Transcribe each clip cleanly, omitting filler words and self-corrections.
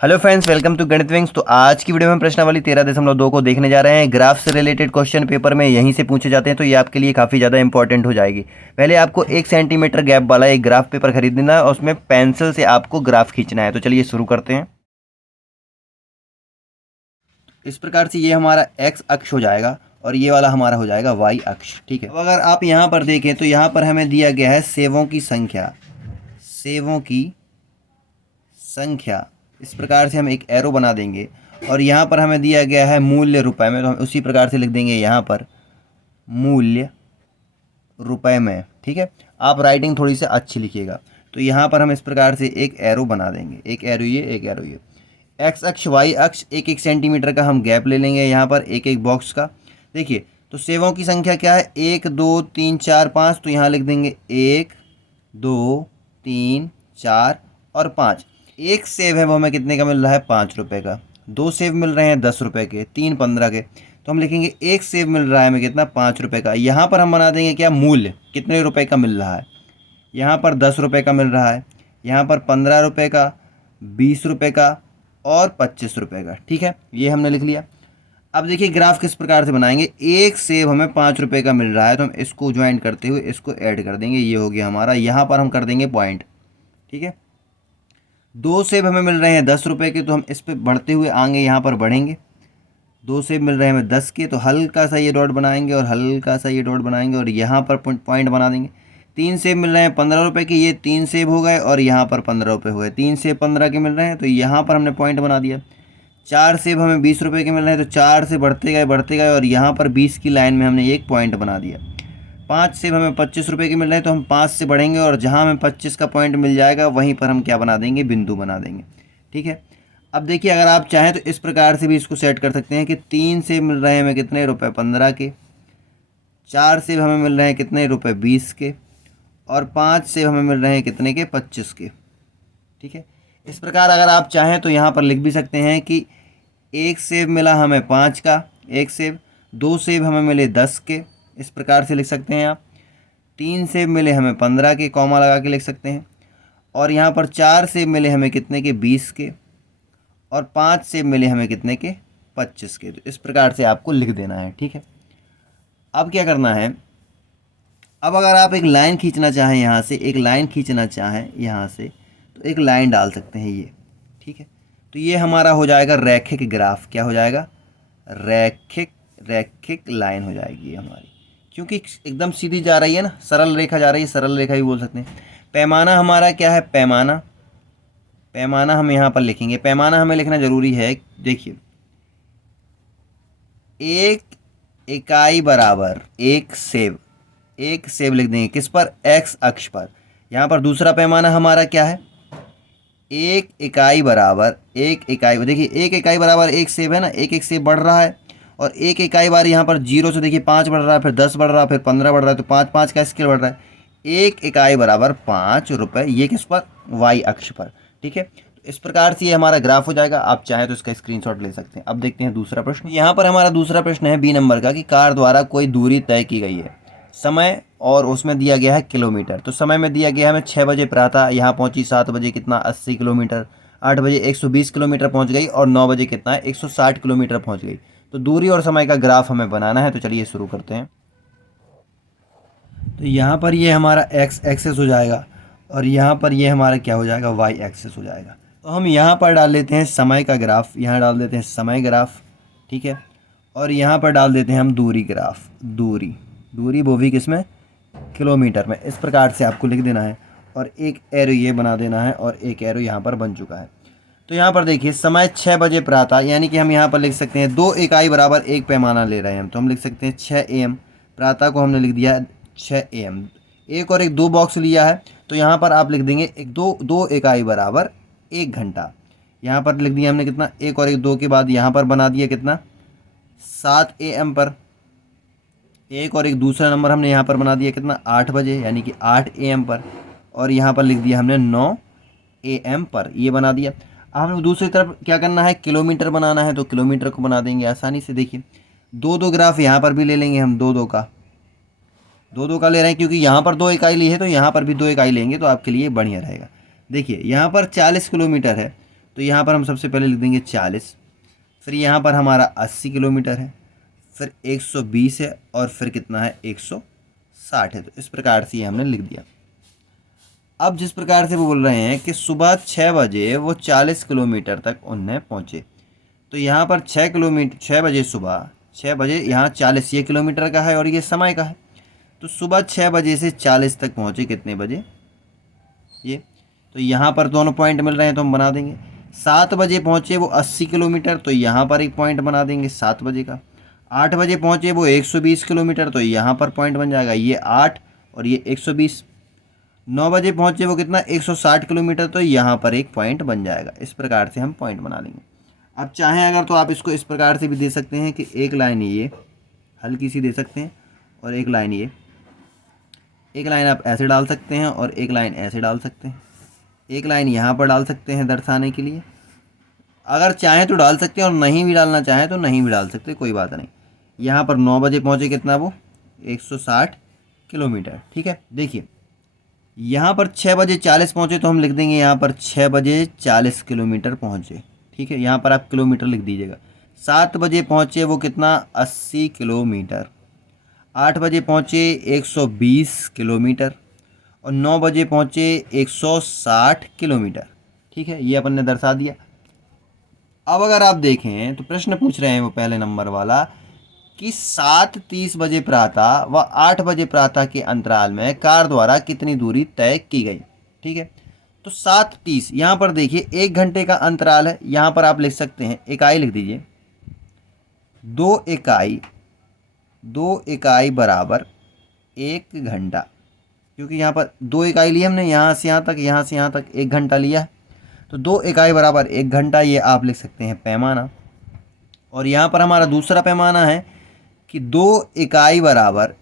Hello friends, welcome to गणित wings. तो आज की वीडियो में प्रश्नावली 13.2 को देखने जा रहे हैं। ग्राफ से रिलेटेड क्वेश्चन पेपर में यहीं से पूछे जाते हैं, तो ये आपके लिए काफ़ी ज़्यादा इंपॉर्टेंट हो जाएगी। पहले आपको 1 सेंटीमीटर गैप वाला एक ग्राफ पेपर खरीदना है और उसमें पेंसिल से आपको ग्राफ खींचना है। तो चलिए शुरू करते हैं। इस प्रकार से ये हमारा एक्स अक्ष हो जाएगा और ये वाला हमारा हो जाएगा वाई अक्ष। ठीक है, अब अगर आप यहाँ पर देखें तो यहाँ पर हमें दिया गया है सेवों की संख्या। सेवों की संख्या, इस प्रकार से हम एक एरो बना देंगे और यहाँ पर हमें दिया गया है मूल्य रुपए में, तो हम उसी प्रकार से लिख देंगे यहाँ पर मूल्य रुपए में। ठीक है, आप राइटिंग थोड़ी सी अच्छी लिखिएगा। तो यहाँ पर हम इस प्रकार से एक एरो बना देंगे, एक एरो ये, एक एरो ये। एक्स अक्ष वाई अक्ष, एक एक सेंटीमीटर का हम गैप ले लेंगे यहाँ पर एक एक बॉक्स का। देखिए, तो सेवों की संख्या क्या है, 1 2 3 4 5, तो यहाँ लिख देंगे 1 2 3 4 और 5। एक सेब है वो हमें कितने का मिल रहा है, 5 रुपये का। 2 सेब मिल रहे हैं 10 रुपये के, 3 15 के। तो हम लिखेंगे एक सेब मिल रहा है हमें कितना, 5 रुपये का। यहाँ पर हम बना देंगे क्या, मूल्य कितने रुपए का मिल रहा है। यहाँ पर 10 रुपये का मिल रहा है, यहाँ पर 15 रुपये का, 20 रुपये का और 25 रुपये का। ठीक है, ये हमने लिख लिया। अब देखिए ग्राफ किस प्रकार से बनाएंगे। एक सेब हमें 5 रुपये का मिल रहा है, तो हम इसको ज्वाइन करते हुए इसको ऐड कर देंगे, ये हो गया हमारा। यहाँ पर हम कर देंगे पॉइंट। ठीक है, 2 सेब हमें मिल रहे हैं 10 रुपये के, तो हम इस पे बढ़ते हुए आगे यहाँ पर बढ़ेंगे। 2 सेब मिल रहे हैं हमें 10 के, तो हल्का सा ये डॉट बनाएंगे और हल्का सा ये डॉट बनाएंगे और यहाँ पर पॉइंट बना देंगे। 3 सेब मिल रहे हैं 15 रुपये के, ये 3 सेब हो गए और यहाँ पर 15 रुपये हो गए। 3 सेब 15 के मिल रहे हैं, तो यहाँ पर हमने पॉइंट बना दिया। 4 सेब हमें 20 रुपये के मिल रहे हैं, तो 4 से बढ़ते गए और यहाँ पर 20 की लाइन में हमने एक पॉइंट बना दिया। 5 सेब हमें 25 रुपये के मिल रहे हैं, तो हम 5 से बढ़ेंगे और जहाँ हमें 25 का पॉइंट मिल जाएगा वहीं पर हम क्या बना देंगे, बिंदु बना देंगे। ठीक है, अब देखिए अगर आप चाहें तो इस प्रकार से भी इसको सेट कर सकते हैं कि 3 सेब मिल रहे हैं हमें कितने रुपए, 15 के। 4 सेब हमें मिल रहे हैं कितने रुपए, 20 के। और 5 सेब हमें मिल रहे हैं कितने के, 25 के। ठीक है, इस प्रकार अगर आप चाहें तो यहाँ पर लिख भी सकते हैं कि एक सेब मिला हमें 5 का, एक सेब। 2 सेब हमें मिले 10 के, इस प्रकार से लिख सकते हैं आप। 3 सेब मिले हमें 15 के, कॉमा लगा के लिख सकते हैं। और यहाँ पर 4 सेब मिले हमें कितने के, 20 के। और 5 सेब मिले हमें कितने के, 25 के। तो इस प्रकार से आपको लिख देना है। ठीक है, अब क्या करना है, अब अगर आप एक लाइन खींचना चाहें, यहाँ से एक लाइन खींचना चाहें यहाँ से, तो एक लाइन डाल सकते हैं ये। ठीक है, तो ये हमारा हो जाएगा रैखिक ग्राफ। क्या हो जाएगा, रैखिक लाइन हो जाएगी ये हमारी, क्योंकि एकदम सीधी जा रही है ना, सरल रेखा जा रही है, सरल रेखा भी बोल सकते हैं। पैमाना हमारा क्या है, पैमाना, पैमाना हम यहाँ पर लिखेंगे। पैमाना हमें लिखना जरूरी है। देखिए, एक इकाई बराबर एक सेब, एक सेब लिख देंगे किस पर, एक्स अक्ष पर। यहाँ पर दूसरा पैमाना हमारा क्या है, एक इकाई बराबर एक इकाई। देखिए एक इकाई बराबर एक सेब है ना, एक एक सेब बढ़ रहा है और एक इकाई बार यहाँ पर 0 से देखिए 5 बढ़ रहा है, फिर 10 बढ़ रहा है, फिर 15 बढ़ रहा है, तो 5 5 का स्केल बढ़ रहा है। एक इकाई बराबर 5 रुपये, ये किस पर, वाई अक्ष पर। ठीक है, तो इस प्रकार से ये हमारा ग्राफ हो जाएगा। आप चाहें तो इसका स्क्रीनशॉट ले सकते हैं। अब देखते हैं दूसरा प्रश्न। यहाँ पर हमारा दूसरा प्रश्न है बी नंबर का, कि कार द्वारा कोई दूरी तय की गई है, समय और उसमें दिया गया है किलोमीटर। तो समय में दिया गया है हमें 6 बजे प्रातः यहाँ पहुँची, 7 बजे कितना, 80 किलोमीटर, 8 बजे 120 किलोमीटर पहुँच गई और 9 बजे कितना है, 160 किलोमीटर पहुँच गई। तो दूरी और समय का ग्राफ हमें बनाना है। तो चलिए शुरू करते हैं। तो यहाँ पर ये हमारा एक्स एक्सेस हो जाएगा और यहाँ पर ये हमारा क्या हो जाएगा, वाई एक्सेस हो जाएगा। तो हम यहाँ पर डाल देते हैं समय का ग्राफ, यहाँ डाल देते हैं समय ग्राफ। ठीक है, और यहाँ पर डाल देते हैं हम दूरी ग्राफ, दूरी वो भी किस में, किलोमीटर में। इस प्रकार से आपको लिख देना है और एक एरो ये बना देना है और एक एरो यहाँ पर बन चुका है। तो यहाँ पर देखिए समय 6 बजे प्रातः, यानी कि हम यहाँ पर लिख सकते हैं 2 इकाई बराबर एक पैमाना ले रहे हैं हम, तो हम लिख सकते हैं 6 AM। प्रातः को हमने लिख दिया 6 AM। एक और एक 2 बॉक्स लिया है, तो यहाँ पर आप लिख देंगे एक 2 इकाई बराबर 1 घंटा। यहाँ पर लिख दिया हमने कितना, एक और एक 2 के बाद यहाँ पर बना दिया कितना, 7 AM पर। एक और एक दूसरा नंबर हमने यहाँ पर बना दिया कितना, 8 बजे, यानी कि 8 AM पर। और यहाँ पर लिख दिया हमने 9 AM पर, ये बना दिया। अब हमें दूसरी तरफ क्या करना है, किलोमीटर बनाना है, तो किलोमीटर को बना देंगे आसानी से। देखिए 2 ग्राफ यहाँ पर भी ले लेंगे हम, 2 का ले रहे हैं, क्योंकि यहाँ पर 2 इकाई ली है तो यहाँ पर भी 2 इकाई लेंगे, तो आपके लिए बढ़िया रहेगा। देखिए यहाँ पर 40 किलोमीटर है, तो तो यहाँ पर हम सबसे पहले लिख देंगे 40, फिर यहाँ पर हमारा 80 किलोमीटर है, फिर 120 है और फिर कितना है 160 है। तो इस प्रकार से ये हमने लिख दिया। अब जिस प्रकार से वो बोल रहे हैं कि सुबह 6 बजे वो 40 किलोमीटर तक उन्हें पहुँचे, तो यहाँ पर 6 बजे सुबह 6 बजे यहाँ 40 ये किलोमीटर का है और ये समय का है। तो सुबह 6 बजे से 40 तक पहुँचे कितने बजे ये, तो यहाँ पर दोनों पॉइंट मिल रहे हैं तो हम बना देंगे। 7 बजे पहुँचे वो 80 किलोमीटर, तो यहाँ पर एक पॉइंट बना देंगे 7 बजे का। 8 बजे पहुँचे वो 120 किलोमीटर, तो यहाँ पर पॉइंट बन जाएगा ये 8 और ये 120। 9 बजे पहुँचे वो कितना 160 किलोमीटर, तो यहाँ पर एक पॉइंट बन जाएगा। इस प्रकार से हम पॉइंट बना लेंगे। अब चाहें अगर तो आप इसको इस प्रकार से भी दे सकते हैं कि एक लाइन ये हल्की सी दे सकते हैं और एक लाइन ये, एक लाइन आप ऐसे डाल सकते हैं और एक लाइन ऐसे डाल सकते हैं, एक लाइन यहाँ पर डाल सकते हैं दर्शाने के लिए। अगर चाहें तो डाल सकते हैं और नहीं भी डालना चाहें तो नहीं भी डाल सकते, कोई बात नहीं। यहाँ पर 9 बजे पहुँचे कितना वो 160 किलोमीटर, ठीक है। देखिए यहाँ पर 6 बजे 40 पहुँचे तो हम लिख देंगे यहाँ पर 6 बजे 40 किलोमीटर पहुँचे, ठीक है। यहाँ पर आप किलोमीटर लिख दीजिएगा। 7 बजे पहुँचे वो कितना 80 किलोमीटर, 8 बजे पहुँचे 120 किलोमीटर और 9 बजे पहुँचे 160 किलोमीटर, ठीक है। ये अपन ने दर्शा दिया। अब अगर आप देखें तो प्रश्न पूछ रहे हैं वो पहले नंबर वाला कि 7:30 बजे प्रातः व 8 बजे प्रातः के अंतराल में कार द्वारा कितनी दूरी तय की गई, ठीक है। तो 7:30 यहाँ पर देखिए 1 घंटे का अंतराल है, यहाँ पर आप लिख सकते हैं इकाई लिख दीजिए 2 इकाई बराबर 1 घंटा, क्योंकि यहाँ पर 2 इकाई ली हमने, यहाँ से यहाँ तक, यहाँ से यहाँ तक 1 घंटा लिया है, तो 2 इकाई बराबर 1 घंटा, ये आप लिख सकते हैं पैमाना। और यहाँ पर हमारा दूसरा पैमाना है कि 2 इकाई बराबर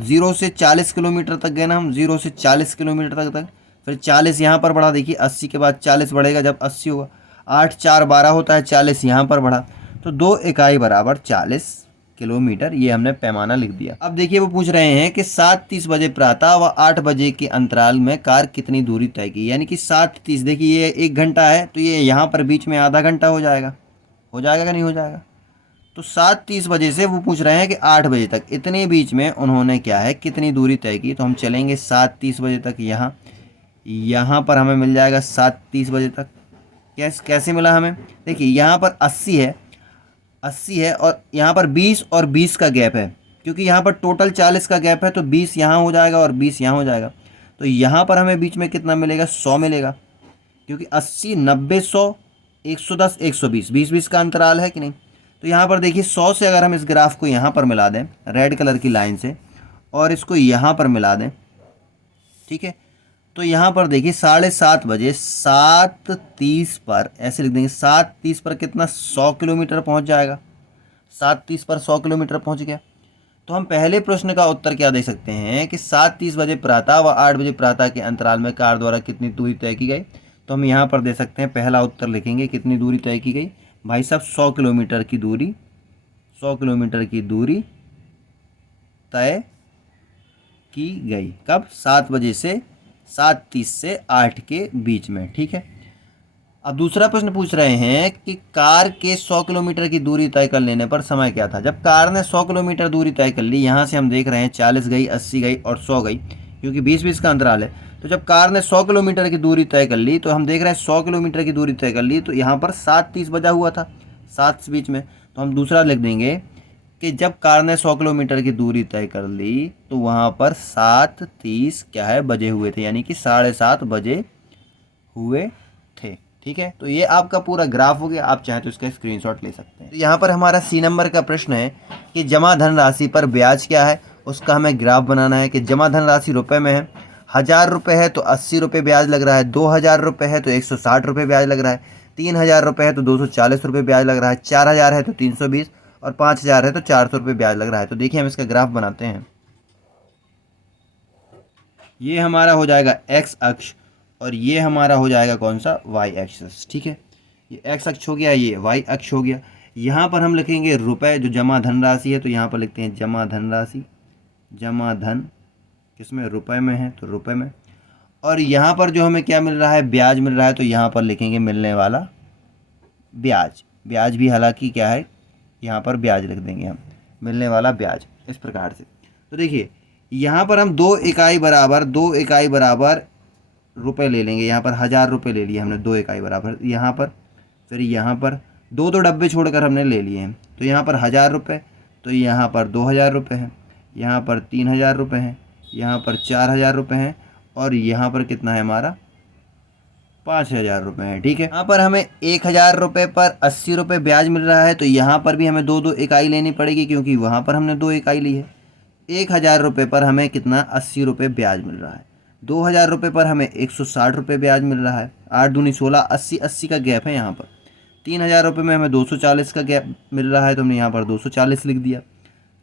0 से 40 किलोमीटर तक गए ना हम, 0 से 40 किलोमीटर तक फिर 40 यहाँ पर बढ़ा। देखिए 80 के बाद 40 बढ़ेगा जब 80 होगा, 8 4 12 होता है, 40 यहाँ पर बढ़ा, तो 2 इकाई बराबर 40 किलोमीटर, ये हमने पैमाना लिख दिया। अब देखिए वो पूछ रहे हैं कि 7:30 बजे प्रातः व 8 बजे के अंतराल में कार कितनी दूरी तय की, यानी कि 7:30, देखिए ये 1 घंटा है तो ये यहाँ पर बीच में आधा घंटा हो जाएगा कि नहीं हो जाएगा। तो 7:30 बजे से वो पूछ रहे हैं कि 8 बजे तक, इतने बीच में उन्होंने क्या है कितनी दूरी तय की। तो हम चलेंगे 7:30 बजे तक, यहाँ पर हमें मिल जाएगा 7:30 बजे तक। कैसे मिला हमें, देखिए यहाँ पर 80 है और यहाँ पर 20 और 20 का गैप है, क्योंकि यहाँ पर टोटल 40 का गैप है, तो 20 यहाँ हो जाएगा और 20 यहाँ हो जाएगा। तो यहाँ पर हमें बीच में कितना मिलेगा 100 मिलेगा, क्योंकि 80 90 100 110 120 20 का अंतराल है कि नहीं। तो यहाँ पर देखिए 100 से अगर हम इस ग्राफ को यहाँ पर मिला दें रेड कलर की लाइन से और इसको यहाँ पर मिला दें, ठीक है, तो यहाँ पर देखिए 7:30 बजे 7:30 पर ऐसे लिख देंगे, 7:30 पर कितना 100 किलोमीटर पहुँच जाएगा, 7:30 पर 100 किलोमीटर पहुँच गया। तो हम पहले प्रश्न का उत्तर क्या दे सकते हैं कि 7:30 बजे प्रातः व 8 बजे प्रातः के अंतराल में कार द्वारा कितनी दूरी तय की गई। तो हम यहाँ पर दे सकते हैं, पहला उत्तर लिखेंगे कितनी दूरी तय की गई, भाई साहब 100 किलोमीटर की दूरी, 100 किलोमीटर की दूरी तय की गई। कब, 7 बजे से 7:30 से 8 के बीच में, ठीक है। अब दूसरा प्रश्न पूछ रहे हैं कि कार के 100 किलोमीटर की दूरी तय कर लेने पर समय क्या था। जब कार ने 100 किलोमीटर दूरी तय कर ली, यहाँ से हम देख रहे हैं 40 गई, 80 गई और 100 गई, क्योंकि 20 का अंतराल है। तो जब कार ने 100 किलोमीटर की दूरी तय कर ली, तो हम देख रहे हैं 100 किलोमीटर की दूरी तय कर ली, तो यहाँ पर 7:30 बजा हुआ था, 7 से बीच में, तो हम दूसरा लिख देंगे कि जब कार ने 100 किलोमीटर की दूरी तय कर ली तो वहाँ पर 7:30 क्या है बजे हुए थे, यानी कि 7:30 बजे हुए थे, ठीक है। तो ये आपका पूरा ग्राफ हो गया, आप चाहें तो इसका स्क्रीनशॉट ले सकते हैं। तो यहाँ पर हमारा सी नंबर का प्रश्न है कि जमा धनराशि पर ब्याज क्या है, उसका हमें ग्राफ बनाना है। कि जमा धनराशि रुपए में है, 1000 रुपये है तो 80 रुपये ब्याज लग रहा है, 2000 रुपये है तो 160 रुपये ब्याज लग रहा है, 3000 रुपये है तो 240 रुपये ब्याज लग रहा है, 4000 है तो 320 और 5000 है तो 400 रुपये ब्याज लग रहा है। तो देखिए हम इसका ग्राफ बनाते हैं। ये हमारा हो जाएगा एक्स अक्ष और ये हमारा हो जाएगा कौन सा, वाई एक्सिस, ठीक है। ये एक्स अक्ष हो गया, ये वाई अक्ष हो गया। यहाँ पर हम लिखेंगे रुपए, जो जमा धनराशि है, तो यहाँ पर लिखते हैं जमा धनराशि, जमा धन किसमें, रुपए में है तो रुपए में। और यहाँ पर जो हमें क्या मिल रहा है, ब्याज मिल रहा है, तो यहाँ पर लिखेंगे मिलने वाला ब्याज। ब्याज भी हालांकि क्या है, यहाँ पर ब्याज लिख देंगे हम, मिलने वाला ब्याज, इस प्रकार से। तो देखिए यहाँ पर हम 2 इकाई बराबर रुपए ले लेंगे। यहाँ पर 1000 रुपये ले लिए हमने, 2 इकाई बराबर यहाँ पर, फिर यहाँ पर दो दो डब्बे छोड़कर हमने ले लिए हैं, तो यहाँ पर 1000 रुपये, तो यहाँ पर 2000 रुपये हैं, यहाँ पर 3000 रुपये हैं, यहाँ पर 4000 रुपये हैं, और यहाँ पर कितना है हमारा 5000 रुपये है। ठीक है, यहाँ पर हमें 1000 रुपये पर 80 रुपये ब्याज मिल रहा है, तो यहाँ पर भी हमें दो दो इकाई लेनी पड़ेगी, क्योंकि वहाँ पर हमने 2 इकाई ली है। 1000 रुपये पर हमें कितना 80 रुपये ब्याज मिल रहा है। 2000 रुपये पर हमें 160 रुपये ब्याज मिल रहा है। 8 दूनी 16, 80 का गैप है यहाँ पर। 3000 रुपये में हमें 240 का गैप मिल रहा है, तो हमने यहाँ पर 240 लिख दिया।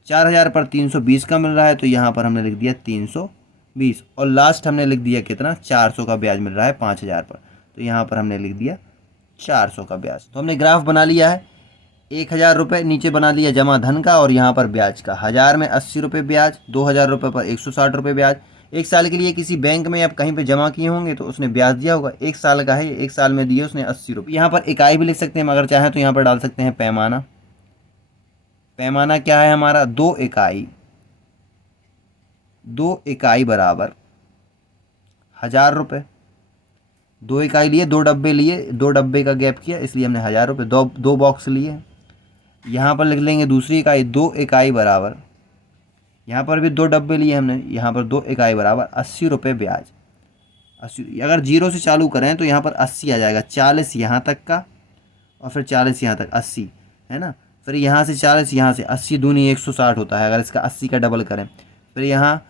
4000 पर 320 का मिल रहा है, तो यहाँ पर हमने लिख दिया 320, और लास्ट हमने लिख दिया कितना 400 का ब्याज मिल रहा है 5000 पर, तो यहाँ पर हमने लिख दिया 400 का ब्याज। तो हमने ग्राफ बना लिया है। 1000 रुपये नीचे बना लिया जमा धन का, और यहाँ पर ब्याज का। 1000 में 80 रुपये ब्याज, 2000 रुपये पर 160 रुपये ब्याज। 1 साल के लिए किसी बैंक में आप कहीं पे जमा किए होंगे तो उसने ब्याज दिया होगा, 1 साल का है, 1 साल में दिए उसने 80 रुपये। यहाँ पर इकाई भी लिख सकते हैं, अगर चाहें तो यहाँ पर डाल सकते हैं पैमाना। पैमाना क्या है हमारा, 2 इकाई। 2 इकाई बराबर 1000 रुपये। 2 इकाई लिए, 2 डब्बे लिए, 2 डब्बे का गैप किया, इसलिए हमने 1000 रुपये, दो बॉक्स लिए। यहाँ पर लिख लेंगे दूसरी इकाई। 2 इकाई बराबर, यहाँ पर भी 2 डब्बे लिए हमने, यहाँ पर 2 इकाई बराबर 80 रुपये ब्याज। 80, अगर 0 से चालू करें तो यहाँ पर 80 आ जाएगा। 40 यहाँ तक का, और फिर 40 यहाँ तक, 80 है ना। फिर यहाँ से 40, यहाँ से 80 दूनी 160 होता है, अगर इसका 80 का डबल करें। फिर यहाँ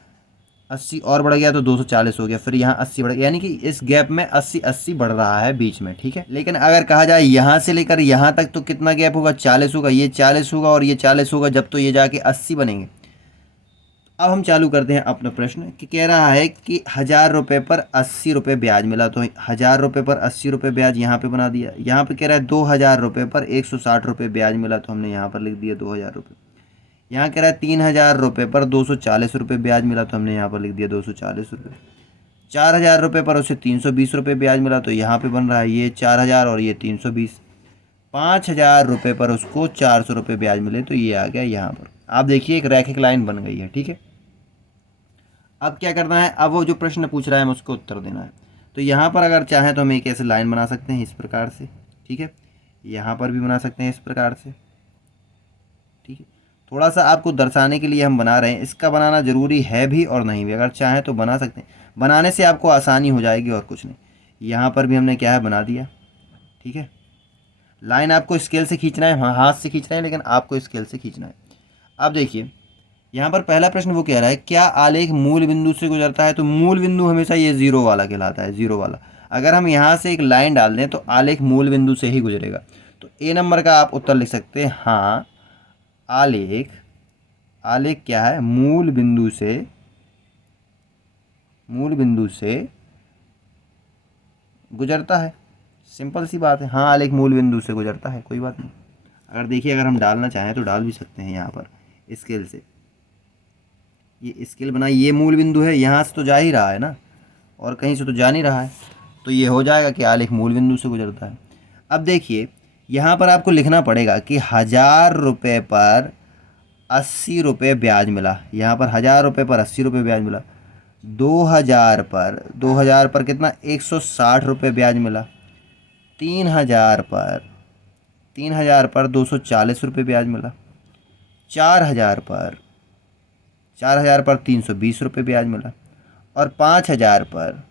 80 और बढ़ गया तो 240 हो गया, फिर यहाँ 80 बढ़ गया, यानी कि इस गैप में 80 बढ़ रहा है बीच में। ठीक है, लेकिन अगर कहा जाए यहाँ से लेकर यहाँ तक तो कितना गैप होगा, 40 होगा। ये 40 होगा और ये 40 होगा, जब तो ये जाके 80 बनेंगे। अब हम चालू करते हैं अपना प्रश्न, कि कह रहा है कि 1000 रुपये पर 80 रुपये ब्याज मिला, तो 1000 रुपये पर 80 रुपये ब्याज यहाँ पे बना दिया। यहाँ पे कह रहा है 2000 रुपये पर 160 रुपये ब्याज मिला, तो हमने यहाँ पर लिख दिया 2000 रुपये। यहाँ कह रहा है 3000 रुपये पर 240 रुपये ब्याज मिला, तो हमने यहाँ पर लिख दिया 240 रुपये। 4000 रुपये पर उसे 320 रुपये ब्याज मिला, तो यहाँ पे बन रहा है ये 4000 और ये 320। 5000 रुपये पर उसको 400 रुपये ब्याज मिले, तो ये आ गया यहाँ पर। आप देखिए एक रैखिक लाइन बन गई है। ठीक है, अब क्या करना है, अब वो जो प्रश्न पूछ रहा है हमें उसको उत्तर देना है। तो यहाँ पर अगर चाहें तो हम एक ऐसे लाइन बना सकते हैं इस प्रकार से। ठीक है, यहाँ पर भी बना सकते हैं इस प्रकार से। ठीक है, थोड़ा सा आपको दर्शाने के लिए हम बना रहे हैं, इसका बनाना ज़रूरी है भी और नहीं भी, अगर चाहें तो बना सकते हैं, बनाने से आपको आसानी हो जाएगी और कुछ नहीं। यहाँ पर भी हमने क्या है बना दिया। ठीक है, लाइन आपको स्केल से खींचना है, हाथ से खींचना है, लेकिन आपको स्केल से खींचना है। अब देखिए यहाँ पर पहला प्रश्न वो कह रहा है क्या आलेख मूल बिंदु से गुजरता है, तो मूल बिंदु हमेशा ये 0 वाला कहलाता है, 0 वाला। अगर हम यहाँ से एक लाइन डाल दें तो आलेख मूल बिंदु से ही गुजरेगा, तो ए नंबर का आप उत्तर लिख सकते हैं। हाँ, आलेख क्या है, मूल बिंदु से गुजरता है। सिंपल सी बात है, हाँ आलेख मूल बिंदु से गुजरता है, कोई बात नहीं। अगर देखिए अगर हम डालना चाहें तो डाल भी सकते हैं यहाँ पर स्केल से। ये स्केल बनाई, ये मूल बिंदु है, यहाँ से तो जा ही रहा है ना, और कहीं से तो जा नहीं रहा है, तो ये हो जाएगा कि आलेख मूल बिंदु से गुजरता है। अब देखिए यहाँ पर आपको लिखना पड़ेगा कि 1000 रुपये पर 80 रुपये ब्याज मिला। यहाँ पर 1000 रुपये पर 80 रुपये ब्याज मिला। 2000 पर कितना 160 रुपये ब्याज मिला। 3000 पर 240 रुपये ब्याज मिला। 4000 पर 320 रुपये ब्याज मिला, और 5000 पर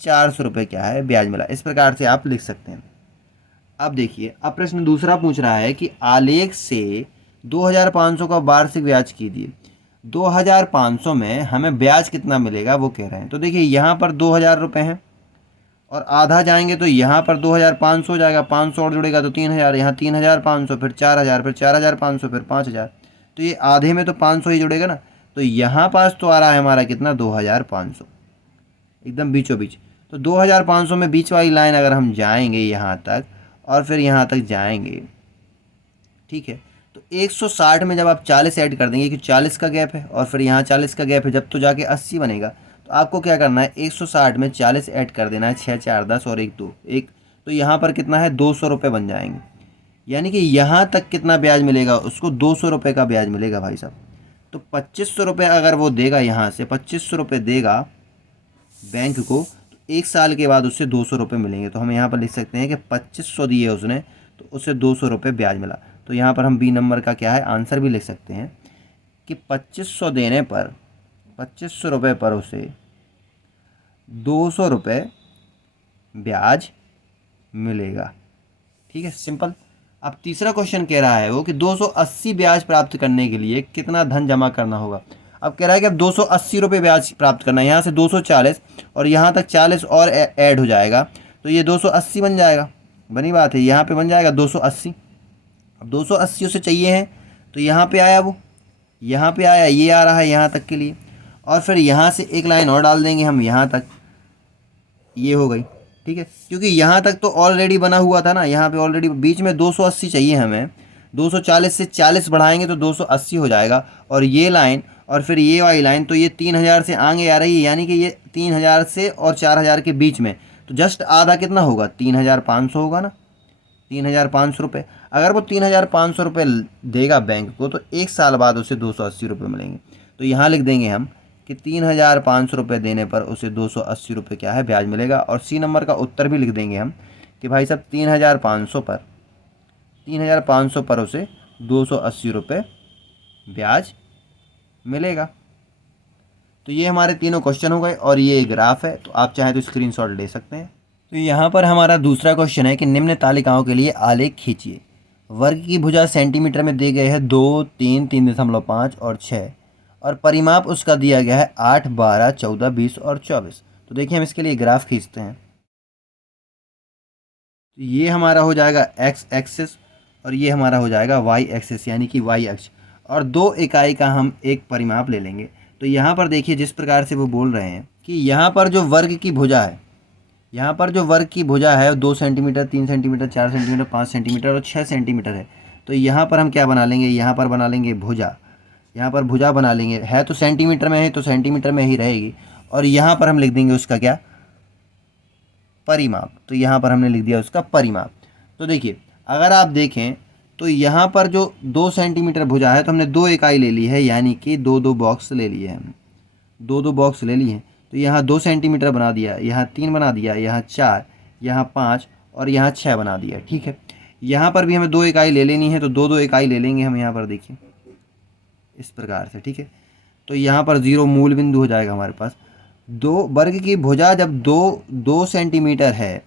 400 रुपये क्या है ब्याज मिला। इस प्रकार से आप लिख सकते हैं। अब देखिए अब प्रश्न दूसरा पूछ रहा है कि आलेख से 2500 का वार्षिक ब्याज कीजिए। 2500 में हमें ब्याज कितना मिलेगा वो कह रहे हैं। तो देखिए यहाँ पर 2000 रुपये हैं, और आधा जाएंगे तो यहाँ पर 2500 हो जाएगा, 500 और जुड़ेगा तो 3000, यहाँ 3500, फिर 4000, फिर 4500, फिर 5000, तो ये आधे में तो 500 ही जुड़ेगा ना। तो यहाँ पास तो आ रहा है हमारा कितना 2500, एकदम बीचों बीच। तो 2500 में बीच वाली लाइन अगर हम जाएंगे यहाँ तक और फिर यहाँ तक जाएंगे, ठीक है, तो 160 में जब आप 40 ऐड कर देंगे कि 40 का गैप है और फिर यहाँ 40 का गैप है, जब तो जाके 80 बनेगा। तो तो आपको क्या करना है, 160 में 40 ऐड कर देना है, 6 4 10 और 1 2 1, तो यहाँ पर कितना है 200 रुपये बन जाएंगे। यानी कि यहाँ तक कितना ब्याज मिलेगा उसको, 200 रुपये का ब्याज मिलेगा भाई साहब। तो 2500 रुपये अगर वो देगा, यहाँ से 2500 रुपये देगा बैंक को, तो 1 साल के बाद उससे 200 रुपये मिलेंगे। तो हम यहाँ पर लिख सकते हैं कि 2500 दिए उसने तो उससे 200 रुपये ब्याज मिला। तो यहाँ पर हम बी नंबर का क्या है आंसर भी लिख सकते हैं कि 2500 देने पर 2500 रुपये पर उसे 200 रुपये ब्याज मिलेगा। ठीक है, सिंपल। अब तीसरा क्वेश्चन कह रहा है वो कि 280 ब्याज प्राप्त करने के लिए कितना धन जमा करना होगा। अब कह रहा है कि अब 280 रुपये ब्याज प्राप्त करना है, यहाँ से 240 और यहाँ तक 40 और ऐड हो जाएगा, तो ये 280 बन जाएगा। बनी बात है, यहाँ पे बन जाएगा 280। अब 280 उसे चाहिए है, तो यहाँ पे आया, वो यहाँ पे आया, ये आ रहा है यहाँ तक के लिए, और फिर यहाँ से एक लाइन और डाल देंगे हम यहाँ तक, ये हो गई। ठीक है, क्योंकि यहाँ तक तो ऑलरेडी बना हुआ था ना, यहाँ पे ऑलरेडी बीच में 280 चाहिए हमें, 240 से 40 बढ़ाएंगे तो 280 हो जाएगा, और ये लाइन और फिर ये वाली लाइन, तो ये 3000 से आगे आ रही है, यानी कि ये 3000 से और 4000 के बीच में, तो जस्ट आधा कितना होगा, 3500 होगा ना, 3500 रुपये। अगर वो 3500 रुपये देगा बैंक को, तो 1 साल बाद उसे 280 रुपये मिलेंगे। तो यहाँ लिख देंगे हम कि 3500 रुपये देने पर उसे 280 रुपये क्या है ब्याज मिलेगा। और सी नंबर का उत्तर भी लिख देंगे हम कि भाई साहब 3500 पर उसे 280 रुपये ब्याज मिलेगा। तो ये हमारे तीनों क्वेश्चन हो गए और ये ग्राफ है, तो आप चाहें तो स्क्रीनशॉट ले सकते हैं। तो यहाँ पर हमारा दूसरा क्वेश्चन है कि निम्न तालिकाओं के लिए आलेख खींचिए। वर्ग की भुजा सेंटीमीटर में दिए गए हैं 2, 3, 3.5 और 6, और परिमाप उसका दिया गया है 8, 12, 14, 20 और 24। तो देखिए हम इसके लिए ग्राफ खींचते हैं। तो ये हमारा हो जाएगा एक्स एक्सिस और ये हमारा हो जाएगा वाई एक्सिस, यानी कि वाई अक्ष, और 2 इकाई का हम एक परिमाप ले लेंगे। तो यहाँ पर देखिए जिस प्रकार से वो बोल रहे हैं कि यहाँ पर जो वर्ग की भुजा है, यहाँ पर जो वर्ग की भुजा है 2 सेंटीमीटर, 3 सेंटीमीटर, 4 सेंटीमीटर, 5 सेंटीमीटर और 6 सेंटीमीटर है। तो यहाँ पर हम क्या बना लेंगे, यहाँ पर बना लेंगे भुजा, यहाँ पर भुजा बना लेंगे, है तो सेंटीमीटर में है तो सेंटीमीटर में ही रहेगी, और यहाँ पर हम लिख देंगे उसका क्या, परिमाप। तो यहाँ पर हमने लिख दिया उसका परिमाप। तो देखिए अगर आप देखें तो यहाँ पर जो 2 सेंटीमीटर भुजा है, तो हमने 2 इकाई ले ली है, यानी कि 2 बॉक्स ले लिए हैं, 2 बॉक्स ले लिए हैं। तो यहाँ 2 सेंटीमीटर बना दिया, यहाँ 3 बना दिया, यहाँ 4, यहाँ 5 और यहाँ 6 बना दिया। ठीक है, यहाँ पर भी हमें 2 इकाई ले लेनी है, तो 2 इकाई ले लेंगे हम यहाँ पर, देखिए इस प्रकार से। ठीक है, तो यहाँ पर 0 मूल बिंदु हो जाएगा हमारे पास। 2 वर्ग की भुजा जब 2 सेंटीमीटर है,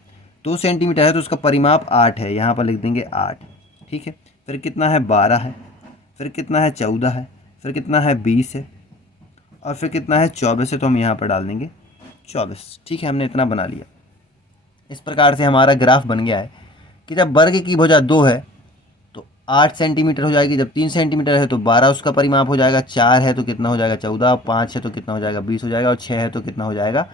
2 सेंटीमीटर है, तो उसका परिमाप 8 है, यहाँ पर लिख देंगे 8। ठीक है, फिर कितना है 12 है, फिर कितना है 14 है, फिर कितना है 20 है, और फिर कितना है 24 है, तो हम यहाँ पर डाल देंगे 24। ठीक है, हमने इतना बना लिया। इस प्रकार से हमारा ग्राफ बन गया है कि जब वर्ग की भुजा 2 है तो 8 सेंटीमीटर हो जाएगी, जब 3 सेंटीमीटर है तो 12 उसका परिमाप हो जाएगा, 4 है तो कितना हो जाएगा 14, 5 है तो कितना हो जाएगा 20 हो जाएगा, और 6 है तो कितना हो जाएगा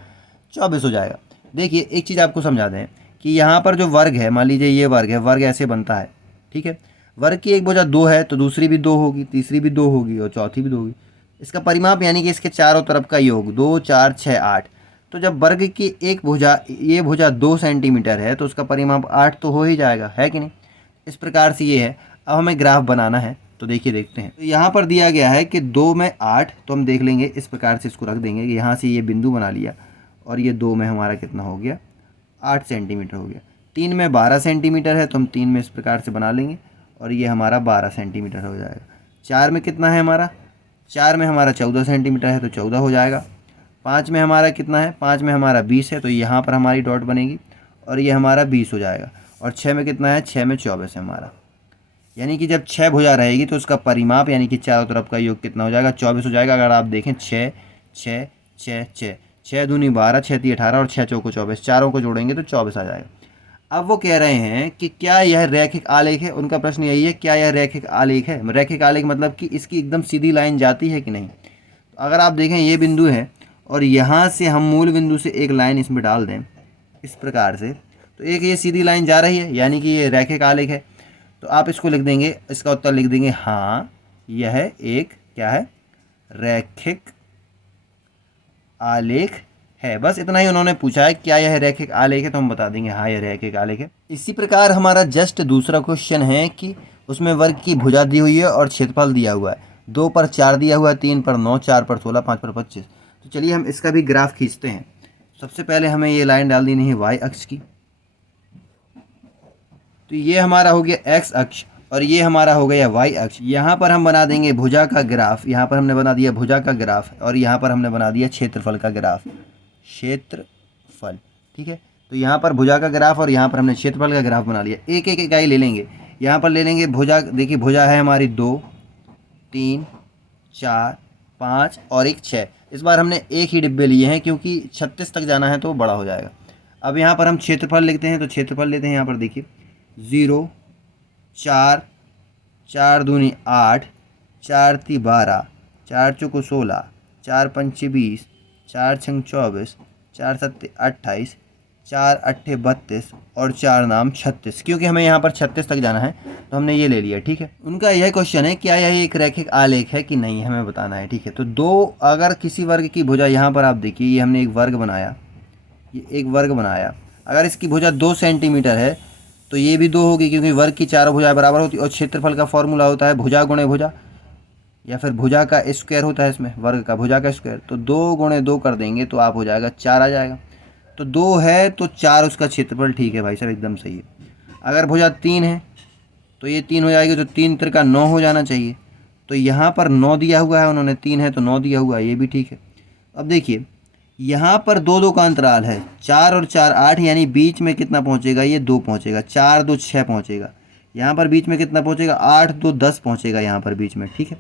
24 हो जाएगा। देखिए एक चीज़ आपको समझा दें कि यहाँ पर जो वर्ग है, मान लीजिए ये वर्ग है, वर्ग ऐसे बनता है। ठीक है, वर्ग की एक भुजा 2 है तो दूसरी भी 2 होगी, तीसरी भी 2 होगी और चौथी भी 2 होगी। इसका परिमाप यानी कि इसके चारों तरफ का योग 2, 4, 6, 8। तो जब वर्ग की एक भुजा, ये भुजा 2 सेंटीमीटर है तो उसका परिमाप 8 तो हो ही जाएगा, है कि नहीं। इस प्रकार से ये है। अब हमें ग्राफ बनाना है, तो देखिए देखते हैं। तो यहाँ पर दिया गया है कि 2 में 8, तो हम देख लेंगे इस प्रकार से, इसको रख देंगे कि यहाँ से ये बिंदु बना लिया, और ये 2 में हमारा कितना हो गया 8 सेंटीमीटर हो गया। 3 में 12 सेंटीमीटर है तो हम 3 में इस प्रकार से बना लेंगे, और ये हमारा 12 सेंटीमीटर हो जाएगा। 4 में कितना है हमारा, 4 में हमारा 14 सेंटीमीटर है तो 14 हो जाएगा। 5 में हमारा कितना है, 5 में हमारा 20 है, तो यहाँ पर हमारी डॉट बनेगी और ये हमारा 20 हो जाएगा। और 6 में कितना है, 6 में 24 है हमारा, यानी कि जब 6 भुजा रहेगी तो उसका परिमाप यानी कि चारों तरफ का योग कितना हो जाएगा 24 हो जाएगा। अगर आप देखें 6, 6, 6, 6, 6 दूनी 12, 6 ती 18 और 6 चौको 24, चारों को जोड़ेंगे तो 24 आ जाएगा। अब वो कह रहे हैं कि क्या यह रैखिक आलेख है, उनका प्रश्न यही है, क्या यह रैखिक आलेख है। रैखिक आलेख मतलब कि इसकी एकदम सीधी लाइन जाती है कि नहीं। तो अगर आप देखें ये बिंदु है और यहाँ से हम मूल बिंदु से एक लाइन इसमें डाल दें इस प्रकार से, तो एक ये सीधी लाइन जा रही है, यानी कि ये रैखिक आलेख है। तो आप इसको लिख देंगे, इसका उत्तर लिख देंगे हाँ यह एक क्या है, रैखिक आलेख है। बस इतना ही उन्होंने पूछा है, क्या यह रैखिक आलेख है, तो हम बता देंगे हाँ यह रैखिक आलेख है। इसी प्रकार हमारा जस्ट दूसरा क्वेश्चन है कि उसमें वर्ग की भुजा दी हुई है और क्षेत्रफल दिया हुआ है। 2 पर 4 दिया हुआ है, 3 पर 9, 4 पर 16, 5 पर 25। तो चलिए हम इसका भी ग्राफ खींचते हैं। सबसे पहले हमें ये लाइन डाल देनी है वाई अक्ष की। तो ये हमारा हो गया एक्स अक्ष और ये हमारा हो गया वाई अक्ष। यहाँ पर हम बना देंगे भुजा का ग्राफ। यहाँ पर हमने बना दिया भुजा का ग्राफ और यहाँ पर हमने बना दिया क्षेत्रफल का ग्राफ, क्षेत्रफल। ठीक है, तो यहाँ पर भुजा का ग्राफ और यहाँ पर हमने क्षेत्रफल का ग्राफ बना लिया। एक एक इकाई ले लेंगे। यहाँ पर ले लेंगे भुजा, देखिए भुजा है हमारी 2, 3, 4, 5 और एक 6। इस बार हमने एक ही डिब्बे लिए हैं क्योंकि 36 तक जाना है तो बड़ा हो जाएगा। अब यहाँ पर हम क्षेत्रफल लिखते हैं, तो क्षेत्रफल लेते हैं। यहाँ पर देखिए 0, 4, 4 दूनी 8, 4 ती 12, 4 चौको 16, 4 पंचे 20, 4 छंग 24, 4 सत्ते 28, 4 अट्ठे 32 और 4 नाम 36। क्योंकि हमें यहाँ पर 36 तक जाना है तो हमने ये ले लिया। ठीक है, उनका यह क्वेश्चन है क्या यह एक रैखिक आलेख है कि नहीं, हमें बताना है। ठीक है, तो दो अगर किसी वर्ग की भुजा, यहाँ पर आप देखिए ये हमने एक वर्ग बनाया, ये एक वर्ग बनाया। अगर इसकी भुजा 2 सेंटीमीटर है तो ये भी 2 होगी क्योंकि वर्ग की चारों भुजाएं बराबर होती है। और क्षेत्रफल का फॉर्मूला होता है भुजा गुणे भुजा या फिर भुजा का स्क्वायर होता है, इसमें वर्ग का भुजा का स्क्वायर। तो 2 गुणे 2 कर देंगे तो आप हो जाएगा 4 आ जाएगा। तो 2 है तो 4 उसका क्षेत्रफल। ठीक है भाई साहब, एकदम सही है। अगर भुजा 3 है तो ये 3 हो जाएगी, तो 3 त्रिका 9 हो जाना चाहिए। तो यहाँ पर 9 दिया हुआ है, उन्होंने 3 है तो 9 दिया हुआ है, ये भी ठीक है। अब देखिए यहाँ पर 2 2 का अंतराल है, 4 और 4 8, यानी बीच में कितना पहुँचेगा, ये 2 पहुँचेगा। 4 2 6 पहुँचेगा। यहाँ पर बीच में कितना पहुँचेगा, 8 2 10 पहुँचेगा यहाँ पर बीच में। ठीक है,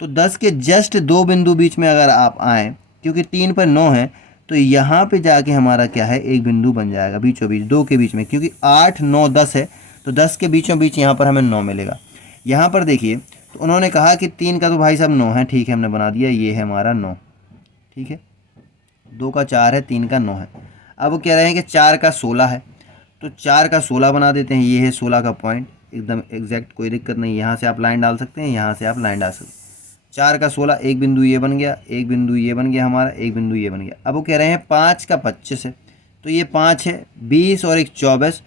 तो 10 के जस्ट 2 बिंदु बीच में अगर आप आएँ, क्योंकि 3 पर 9 है तो यहाँ पे जाके हमारा क्या है, एक बिंदु बन जाएगा बीचों बीच 2 के बीच में। क्योंकि 8 9 10 है तो 10 के बीचों बीच यहाँ पर हमें 9 मिलेगा। यहाँ पर देखिए तो उन्होंने कहा कि 3 का तो भाई साहब 9 है। ठीक है, हमने बना दिया, ये है हमारा 9। ठीक है, 2 का 4 है, 3 का 9 है। अब वो कह रहे हैं कि 4 का 16 है, तो 4 का 16 बना देते हैं। ये है 16 का पॉइंट, एकदम एग्जैक्ट, कोई दिक्कत नहीं। यहाँ से आप लाइन डाल सकते हैं, यहाँ से आप लाइन डाल सकते हैं। 4 का 16, एक बिंदु ये बन गया, एक बिंदु ये बन गया हमारा, एक बिंदु ये बन गया। अब वो कह रहे हैं 5 का 25 है, तो ये 5 है, 20 और एक 24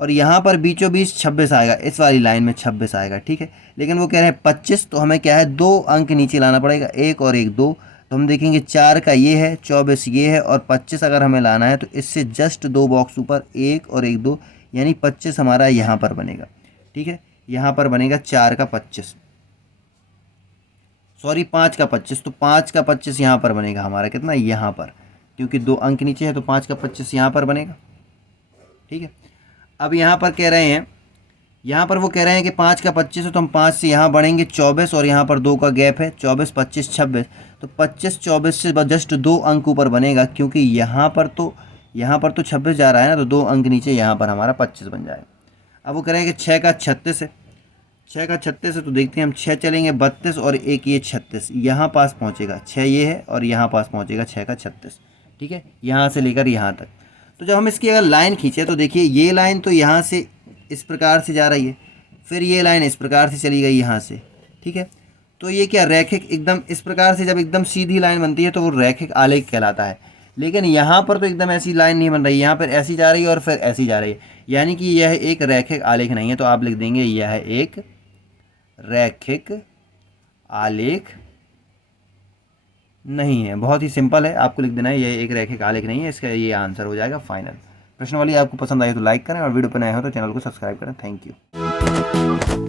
और यहाँ पर बीचों बीच 26 आएगा, इस वाली लाइन में 26 आएगा। ठीक है, लेकिन वो कह रहे हैं 25, तो हमें क्या है 2 अंक नीचे लाना पड़ेगा, 1 और 1 2। तो हम देखेंगे 4 का ये है, 24 ये है और 25 अगर हमें लाना है तो इससे जस्ट 2 बॉक्स ऊपर 1 और 1 2, यानी 25 हमारा यहाँ पर बनेगा। ठीक है, यहाँ पर बनेगा 4 का 25, सॉरी 5 का 25। तो 5 का 25 यहाँ पर बनेगा हमारा कितना, यहाँ पर, क्योंकि 2 अंक नीचे है तो 5 का 25 यहाँ पर बनेगा। ठीक है, अब यहाँ पर कह रहे हैं, यहाँ पर वो कह रहे हैं कि 5 का 25 है तो हम 5 से यहाँ बढ़ेंगे 24 और यहाँ पर 2 का गैप है, 24 25 26। तो 25 24 से जस्ट 2 अंक ऊपर बनेगा, क्योंकि यहाँ पर तो 26 जा रहा है ना, तो 2 अंक नीचे यहाँ पर हमारा 25 बन जाएगा। अब वो कह रहे हैं कि 6 का 36 है, 6 का 36 है, तो देखते हैं हम 6 चलेंगे 32 और एक ये 36, यहाँ पास पहुँचेगा। 6 ये है और यहाँ पास पहुँचेगा 6 का 36। ठीक है, यहाँ से लेकर यहाँ तक। तो जब हम इसकी अगर लाइन खींचे तो देखिए ये लाइन तो यहाँ से इस प्रकार से जा रही है, फिर ये लाइन इस प्रकार से चली गई यहाँ से। ठीक है, तो ये क्या रैखिक, एकदम इस प्रकार से जब एकदम सीधी लाइन बनती है तो वो रैखिक आलेख कहलाता है। लेकिन यहाँ पर तो एकदम ऐसी लाइन नहीं बन रही, यहाँ पर ऐसी जा रही है और फिर ऐसी जा रही है, यानी कि यह एक रैखिक आलेख नहीं है। तो आप लिख देंगे यह एक रैखिक आलेख नहीं है। बहुत ही सिंपल है, आपको लिख देना है यह एक रैखिक आलेख नहीं है, इसका ये आंसर हो जाएगा फाइनल। प्रश्न वाली आपको पसंद आई तो लाइक करें और वीडियो पर नए हो तो चैनल को सब्सक्राइब करें। Thank you.